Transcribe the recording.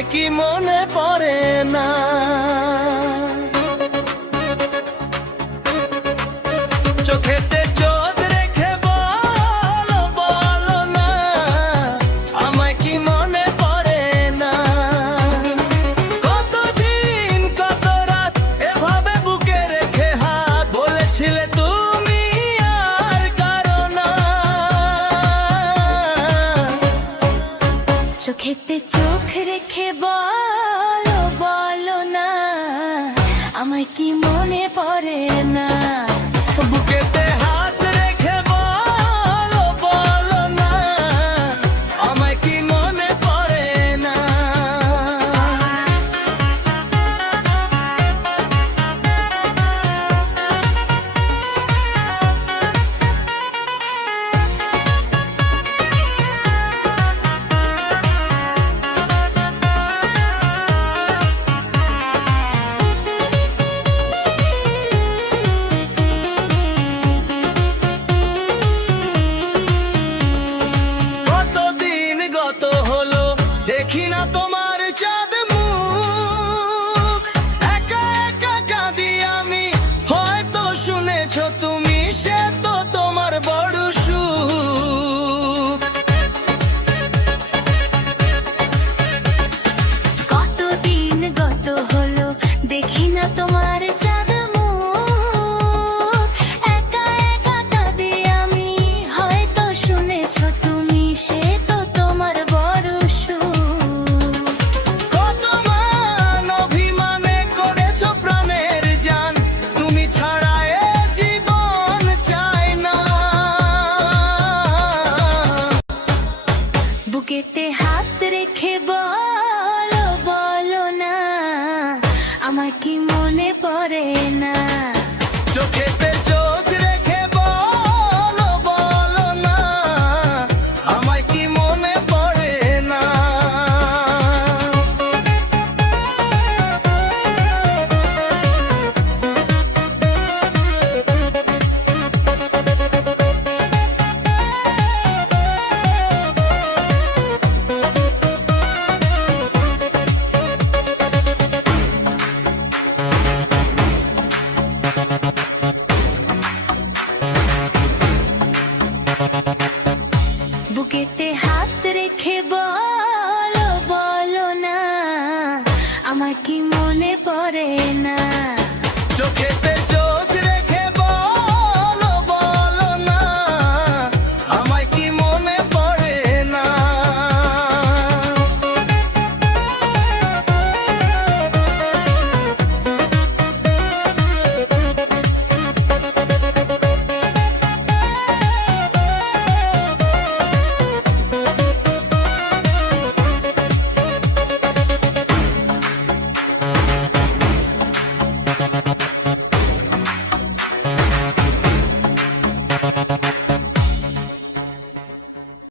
আমায় কি মনে পড়ে না? চোখেতে চোখ রেখে বলো বলো না, আমায় কি মনে পড়ে না? কতদিন কত রাত এভাবে বুকে রেখে হাত বলেছিলে তুমি আর কারো না। চোখেতে চোখ রেখে বলো বলো না, আমায় কি মনে পড়ে না? বুকেতে হাত রেখে বলো বলো না, আমায় কি মনে পড়ে না? দেখি না তোমার চাঁদ মুখ, একা একা কাঁদি আমি, হয়তো শুনেছো তুমি, সে তো তোমার বড় সুখ। কতদিন গত হলো দেখি না তোমার চাঁদ মুখ, একা একা কাঁদি আমি, হয়তো শুনেছো তুমি, সে তো তোমার বড় সুখ। বুকেতে হাত রেখে বলো বলো না, আমার কি মনে পড়ে না? চোখেতে চোখ রেখে বলো বলো না, আমায় কি মনে পড়ে না?